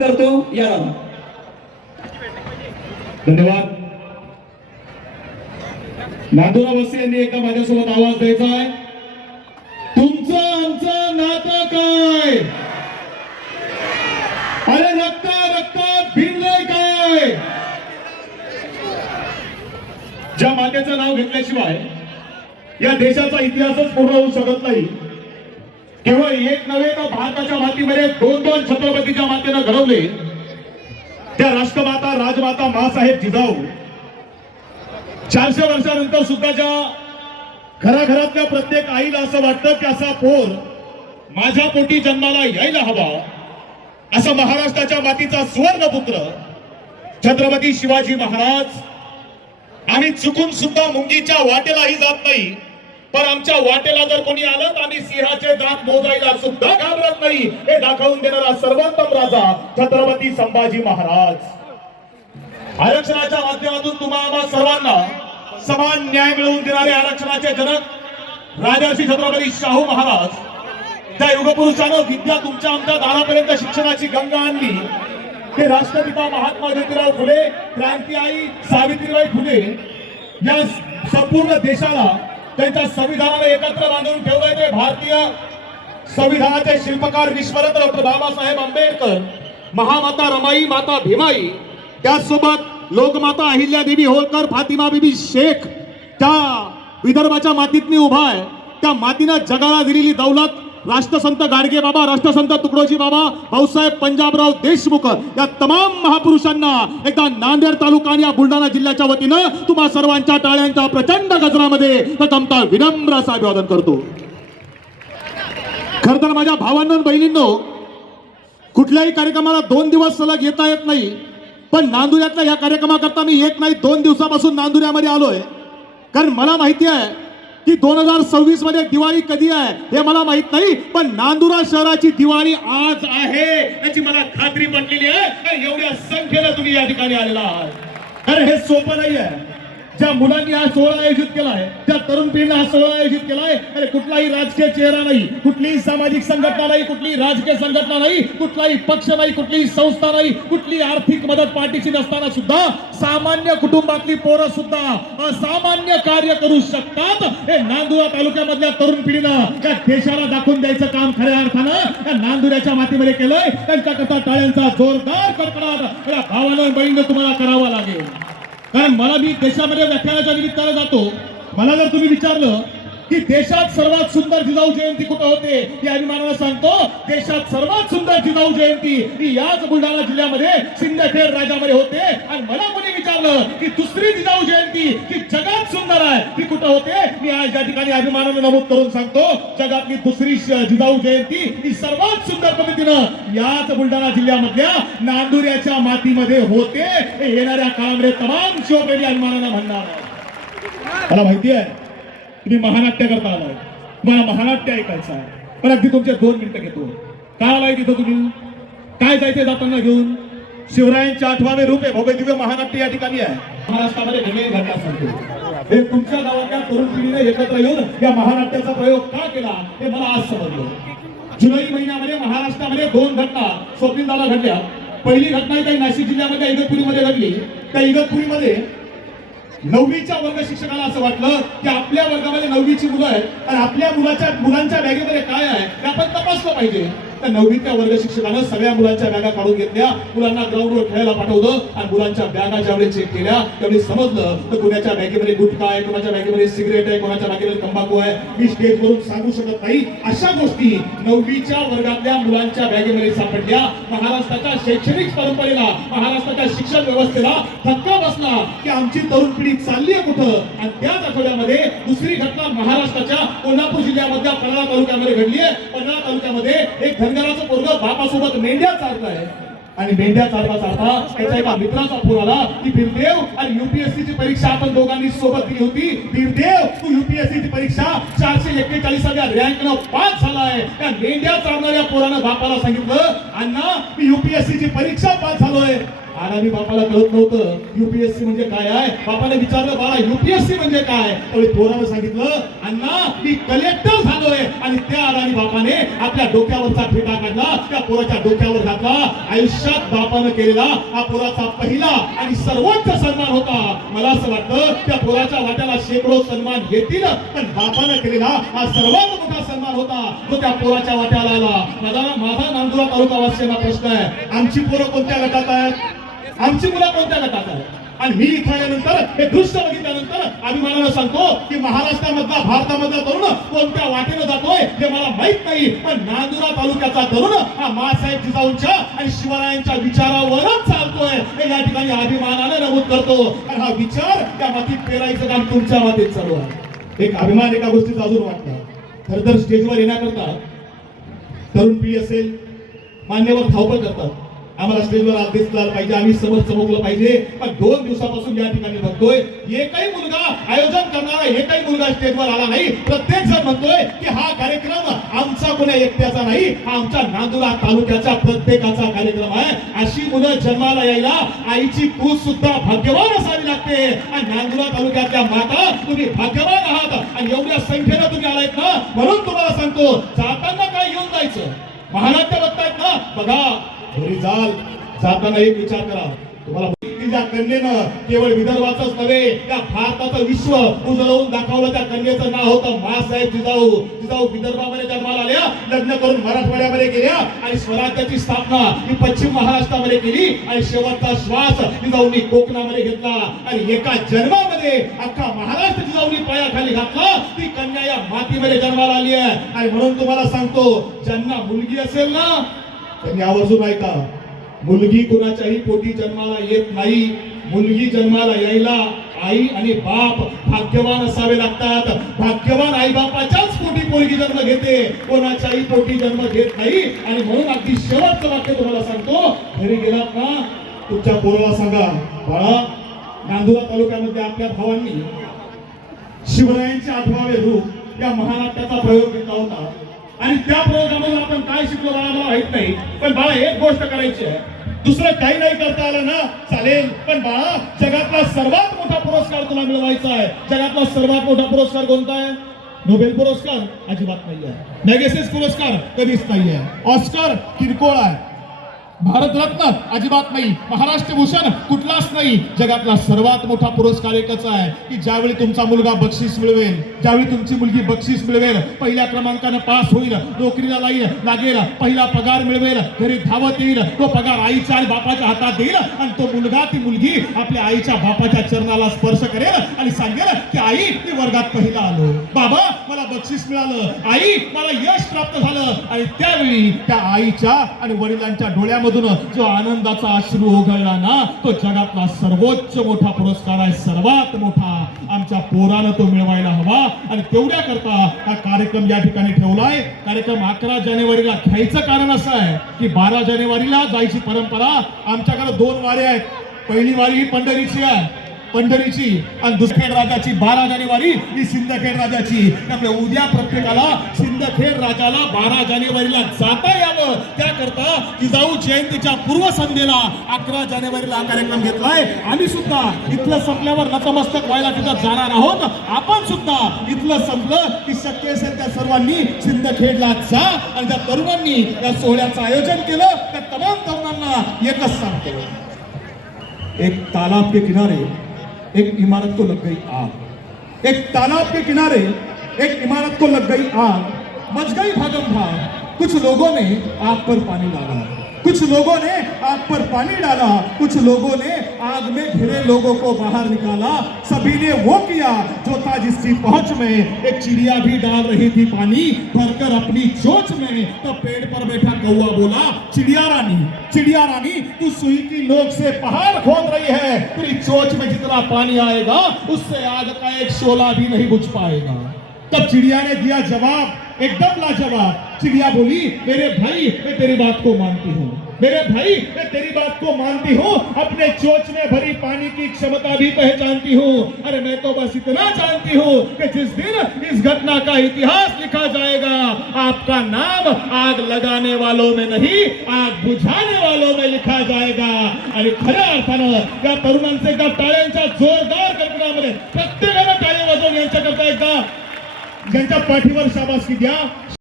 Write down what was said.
करतो या. धन्यवाद. नांदुरा वसे यांनी एकदा माझ्यासोबत आवाज द्यायचा आहे. तुमचं आमचं नातं काय? अरे रक्त रक्तात भिनलंय काय? ज्या मातेचं नाव घेतल्याशिवाय या देशाचा इतिहासच पूर्ण होऊ शकत नाही. केवळ एक नव्हे तर भारताच्या मातीमध्ये दोन दोन छत्रपतीच्या मातेनं घडवले. त्या राष्ट्रमाता राजमाता मासाहेब जिजाऊ. चारशे वर्षानंतर सुद्धा ज्या घराघरातल्या प्रत्येक आईला असं वाटतं की असा पोर माझ्या पोटी जन्माला यायला हवा असा महाराष्ट्राच्या मातीचा सुवर्णपुत्र छत्रपती शिवाजी महाराज. आणि चुकून सुद्धा मुंगीच्या वाटेलाही जात नाही. पण आमच्या वाटेला जर कोणी आलं तर आम्ही सिंहाचे दात मोजायला सुद्धा घाबरत नाही. हे दाखवून देणारा सर्वोत्तम राजा छत्रपती संभाजी महाराज. आरक्षणाच्या माध्यमातून तुम्हाला सर्वांना समान न्याय मिळवून देणारे आरक्षणाचे जनक राजर्षी छत्रपती शाहू महाराज. त्या युगपुरुषानं विद्या तुमच्या आमच्या दारापर्यंत शिक्षणाची गंगा आणली. ते राष्ट्रपिता महात्मा ज्योतिराव फुले क्रांती आई सावित्रीबाई फुले या संपूर्ण देशाला त्यांच्या संविधानाला एकत्र बांधून ठेवलंय ते भारतीय संविधानाचे शिल्पकार विश्वरत्न डॉक्टर बाबासाहेब आंबेडकर महामाता रमाई माता भीमाई त्याचसोबत लोकमाता अहिल्यादेवी होळकर फातिमा बिबी शेख त्या विदर्भाच्या मातीतनी उभा आहे. त्या मातीनं जगाला दिलेली दौलत राष्ट्रसंत गाडगे बाबा राष्ट्रसंत तुकडोजी बाबा भाऊसाहेब पंजाबराव देशमुख या तमाम महापुरुषांना एकदा नांदेड तालुका आणि या बुलढाणा जिल्ह्याच्या वतीनं तुम्हा सर्वांच्या टाळ्यांच्या प्रचंड गजरामध्ये प्रथमता विनम्र असा अभिवादन करतो. खर तर माझ्या भावांनो बहिणींनो कुठल्याही कार्यक्रमाला दोन दिवस सलग येता येत नाही पण नांदुऱ्यातल्या या कार्यक्रमाकरता मी एक नाही दोन दिवसापासून नांदुऱ्यामध्ये आलोय. कारण मला माहिती आहे की दोन हजार सव्वीसमध्ये दिवाळी कधी आहे हे मला माहीत नाही पण नांदुरा शहराची दिवाळी आज आहे याची मला खात्री पटलेली आहे. एवढ्या संख्येला तुम्ही या ठिकाणी आलेला आहात. अरे हे सोपं नाही आहे ज्या मुलांनी हा सोहळा आयोजित केलाय त्या तरुण पिढीने हा सोहळा आयोजित केलाय अरे कुठलाही राजकीय चेहरा नाही कुठलीही सामाजिक संघटना नाही कुठलीही राजकीय संघटना नाही कुठलाही पक्ष नाही कुठलीही संस्था नाही कुठली आर्थिक मदत पाठीशी नसताना सुद्धा सामान्य कुटुंबातली पोरं सुद्धा असामान्य कार्य करू शकतात. हे नांदुरा तालुक्यामधल्या तरुण पिढीनं या देशाला दाखवून द्यायचं काम खऱ्या अर्थानं. या नांदुऱ्याच्या मातीमध्ये केलंय. त्यांच्याकरता टाळ्यांचा जोरदार कडकडाट. भावानं बहिणीनं तुम्हाला करावं. कारण मला मी देशामध्ये व्याख्यानाच्या निमित्तानं जातो. मला जर तुम्ही विचारलं की देशात सर्वात सुंदर जिजाऊ जयंती कुठं होते ही अभिमानानं सांगतो. देशात सर्वात सुंदर जिजाऊ जयंती ही याच बुलढाणा जिल्ह्यामध्ये सिंदखेड राजामध्ये होते. आणि मला कोणी विचारलं की दुसरी जिजाऊ जयंती जी जगात सुंदर आहे ती कुठं होते? मी आज या ठिकाणी अभिमानानं नमूद करून सांगतो जगातली दुसरी जिजाऊ जयंती ही सर्वात सुंदर पद्धतीनं याच बुलढाणा जिल्ह्यामधल्या नांदुऱ्याच्या मातीमध्ये होते. येणाऱ्या काळामध्ये तमाम शिवप्रेमी अभिमानानं म्हणणार आहे. मला माहिती आहे तुम्ही महानाट्य करता आलाय. मला महानाट्य ऐकायचं आहे. पण अगदी तुमचे दोन मिनिटं घेतो. काय आलाय तिथं तुम्ही? काय जायचंय जाताना घेऊन? शिवरायांचे आठवावे रूप आहे. भव्य दिव्य महानाट्य या ठिकाणी आहे. महाराष्ट्रामध्ये वेगळे घटना सांगतो. हे तुमच्या गावातल्या तरुण पिढीने एकत्र येऊन या महानाट्याचा प्रयोग का केला हे मला आज समजलं. जुलै महिन्यामध्ये महाराष्ट्रामध्ये दोन घटना स्वप्निंदाला घडल्या. पहिली घटना काही नाशिक जिल्ह्यामध्ये इगतपुरीमध्ये घडली. त्या इगतपुरीमध्ये नववीच्या वर्ग शिक्षकाला असं वाटलं की आपल्या वर्गामध्ये नववीची मुलं आहेत. आणि आपल्या मुलाच्या मुलांच्या बॅगेमध्ये काय आहे ते आपण तपासलं पाहिजे. त्या नववीच्या वर्ग शिक्षकानं सगळ्या मुलांच्या बॅगा काढून घेतल्या. मुलांना ग्राउंडवर खेळायला पाठवलं आणि मुलांच्या बॅगा ज्यावेळी चेक केल्या त्यावेळी समजलं तर कुणाच्या बॅगेमध्ये गुटखा आहे कुणाच्या बॅगेमध्ये सिगरेट आहे कुणाच्या बॅगेमध्ये तंबाखू आहे मी स्टेजवरून सांगू शकत नाही. अशा गोष्टी नववीच्या वर्गातल्या मुलांच्या बॅगेमध्ये सापडल्या. महाराष्ट्राच्या शैक्षणिक परंपरेला महाराष्ट्राच्या शिक्षण व्यवस्थेला धक्का बसला की आमची तरुण पिढी चालली आहे कुठं? आणि त्याच आठवड्यामध्ये दुसरी घटना महाराष्ट्राच्या कोल्हापूर जिल्ह्यामधल्या पन्हाळा तालुक्यामध्ये घडली आहे. पन्हाळा तालुक्यामध्ये एक धनगराचं पोरग बापासोबत मेंढ्या चालत आहे आणि मेंढ्या चालता चालता त्याच्या एका मित्राचा फोन आला की बिरदेव आणि युपीएससी ची परीक्षा आपण दोघांनी सोबत दिली होती. बिरदेव तू युपीएससी ची परीक्षा चारशे एक्केचाळीसाव्या रँक न पास झाला आहे त्या मेंढ्या चालणाऱ्या पोरानं बापाला सांगितलं अण्णा मी युपीएससी ची परीक्षा पास झालोय. आम्ही बापाला कळत नव्हतं युपीएससी म्हणजे काय आहे? बापाने विचारलं बाळा युपीएससी म्हणजे काय त्यावेळी सांगितलं अण्णा मी कलेक्टर झालोय. आणि त्या अडाणी बापाने आपल्या डोक्यावरचा फेटा काढला त्या पोराच्या डोक्यावर घातला. आयुष्यात बापानं केलेला हा पोराचा पहिला आणि सर्वोच्च सन्मान होता. मला असं वाटतं त्या पोराच्या वाट्याला शेकडो सन्मान येतील पण बापानं केलेला हा सर्वात मोठा सन्मान होता तो त्या पोराच्या वाट्याला आला. माझा माझा नांदुरा तालुका वासियांना प्रश्न आहे आमची पोरं कोणत्या गटात आहेत? आमची मुलं कोणत्या गटात आहे आणि मी इथं आल्यानंतर हे दृश्य बघितल्यानंतर अभिमानानं सांगतो की महाराष्ट्रामधला भारतामधला तरुण कोणत्या वाटेनं जातोय हे मला माहीत नाही. पण नांदुरा तालुक्याचा तरुण हा मासाहेब जिजाऊंच्या आणि शिवरायांच्या विचारावरच चालतोय. हे या ठिकाणी अभिमानानं नमूद करतो. आणि हा विचार त्या मातीत पेरायचं काम तुमच्या मातीत चालू आहे. एक अभिमान एका गोष्टीचा अजून वाटतं. खरं तर स्टेजवर येण्याकरता तरुण पिढी असेल मान्यवर धावपळ करतात. आम्हाला स्टेजवर आज दिसला पाहिजे आम्ही समज चमकलं पाहिजे. पण दोन दिवसापासून या ठिकाणी बघतोय एकही मुलगा आयोजन करणारा एकही मुलगा स्टेजवर आला नाही. प्रत्येक जण म्हणतोय की हा कार्यक्रम आमचा कोणा एकट्याचा नाही हा आमच्या नांदुरा तालुक्याचा प्रत्येकाचा कार्यक्रम आहे. अशी मुलं जन्माला यायला आईची पूज सुद्धा भाग्यवान असावी लागते. आणि नांदुरा तालुक्यातल्या माता तुम्ही भाग्यवान आहात. आणि एवढ्या संख्येनं तुम्ही आलायत ना म्हणून तुम्हाला सांगतो जाताना काय येऊन जायचं? महानाट्य बघतायत ना बघा घरी जाल जाताना एक विचार करा. तुम्हाला त्या कन्येनं केवळ विदर्भाचंच नव्हे त्या भारताचं विश्व उजळवून दाखवलं त्या कन्येचं नाव होतं मासाहेब जिजाऊ. जिजाऊ विदर्भामध्ये जन्माला आल्या लग्न करून मराठवाड्यामध्ये गेल्या आणि स्वराज्याची स्थापना ही पश्चिम महाराष्ट्रामध्ये केली आणि शेवटचा श्वास जिजाऊंनी कोकणामध्ये घेतला. आणि एका जन्मामध्ये अख्खा महाराष्ट्र जिजाऊंनी पायाखाली घातला. ती कन्या या मातीमध्ये जन्माला आली आहे. आणि म्हणून तुम्हाला सांगतो ज्यांना मुलगी असेल ना त्यांनी आवर्जून ऐका. मुलगी कुणाच्याही पोटी जन्माला येत नाही. मुलगी जन्माला यायला आई आणि बाप भाग्यवान असावे लागतात. भाग्यवान आई बापाच्याच पोटी पोरगी जन्म घेते. कोणाच्याही पोटी जन्म घेत नाही. आणि म्हणून अगदी शेवटचं वाक्य तुम्हाला सांगतो. घरी गेलात ना तुमच्या पोराला सांगा बाळा नांदुरा तालुक्यामध्ये आपल्या भावांनी शिवरायांचे आठवावे रूप या महानाट्याचा प्रयोग घेतला होता. आणि त्या प्रयोगामध्ये आपण काय शिकलो बाळा मला माहीत नाही. पण बाळा एक गोष्ट करायची आहे. दुसरं काही नाही करता आलं ना चालेल. पण बाळा जगातला सर्वात मोठा पुरस्कार तुला मिळवायचा आहे. जगातला सर्वात मोठा पुरस्कार कोणता आहे? नोबेल पुरस्कार अजिबात नाही आहे मॅगेसेस पुरस्कार कधीच नाही आहे ऑस्कर किरकोळ आहे. भारतरत्न अजिबात नाही. महाराष्ट्र भूषण कुठलाच नाही. जगातला सर्वात मोठा पुरस्कार एकच आहे की ज्यावेळी तुमचा मुलगा बक्षीस मिळवेल ज्यावेळी तुमची मुलगी बक्षीस मिळवेल पहिल्या क्रमांकानं पास होईल नोकरीला लाईल लागेल पहिला पगार मिळवेल घरी धावत येईल तो पगार आईच्या आणि बापाच्या हातात देईल आणि तो मुलगा ती मुलगी आपल्या आईच्या बापाच्या चरणाला स्पर्श करेल आणि सांगेल की आई मी वर्गात पहिला आलो. बाबा मला बक्षीस मिळालं. आई मला यश प्राप्त झालं. आणि त्यावेळी त्या आईच्या आणि वडिलांच्या मधून जो आनंदाचा अश्रू ओघळला ना तो जगातला सर्वोच्च मोठा पुरस्कार आहे सर्वात मोठा. आमच्या पोरानं तो मिळवायला हवा. आणि तेवढ्या करता हा कार्यक्रम या ठिकाणी ठेवलाय. कार्यक्रम अकरा जानेवारीला घ्यायचं कारण असं आहे की बारा जानेवारीला जायची परंपरा आमच्याकडे दोन वारे आहेत. पहिली वारी ही पंढरीची आहे. पंढरीची आणि दुसखेड राजाची बारा जानेवारी ही सिंदखेड राजाची. त्यामुळे उद्या प्रत्येकाला सिंदखेड राजाला बारा जानेवारीला जाता यावं. त्याकरता जिजाऊ जयंतीच्या पूर्वसंध्येला अकरा जानेवारीला हा कार्यक्रम घेतलाय. आम्ही सुद्धा इथलं संपल्यावर नतमस्तक व्हायला तिथं जाणार आहोत. आपण सुद्धा इथलं संपलं की शक्य असेल त्या सर्वांनी सिंदखेडला जा आणि त्या तरुणांनी या सोहळ्याचं आयोजन केलं. त्या तमाम तरुणांना एकच सांगतो. एक तालाब के किनारे एक इमारत को लग गई आग। एक तालाब के किनारे एक इमारत को लग गई आग। मच गई भागम भाग कुछ लोगों ने आग पर पानी डाला। कुछ लोगों ने आग पर पानी डाला, कुछ लोगों ने आग में घिरे लोगों को बाहर निकाला। सभी ने वो किया जो था जिसकी पहुँच में एक चिड़िया भी डाल रही थी पानी भरकर अपनी चोच में। तो पेड़ पर बैठा कौआ बोला, चिड़िया रानी चिड़िया रानी, तू सुई की नोक से पहाड़ खोद रही है। तेरी चोच में जितना पानी आएगा, उससे आग का एक शोला भी नहीं बुझ पाएगा। तब चिड़िया ने दिया जवाब एकदम लाजवाब। चिड़िया बोली, मेरे भाई, मैं तेरी बात को मानती हूँ। मेरे भाई, मैं तेरी बात को मानती हूँ। अपने चोच में भरी पानी की क्षमता भी पहचानती हूँ। अरे, मैं तो बस इतना जानती हूँ कि जिस दिन इस घटना का इतिहास लिखा जाएगा, आपका नाम आग लगाने वालों में नहीं, आग बुझाने वालों में लिखा जाएगा। आणि खऱ्या अर्थानं या तरुणांचे एकदा टाळ्यांच्या जोरदार पाठीवर शाबासकी द्या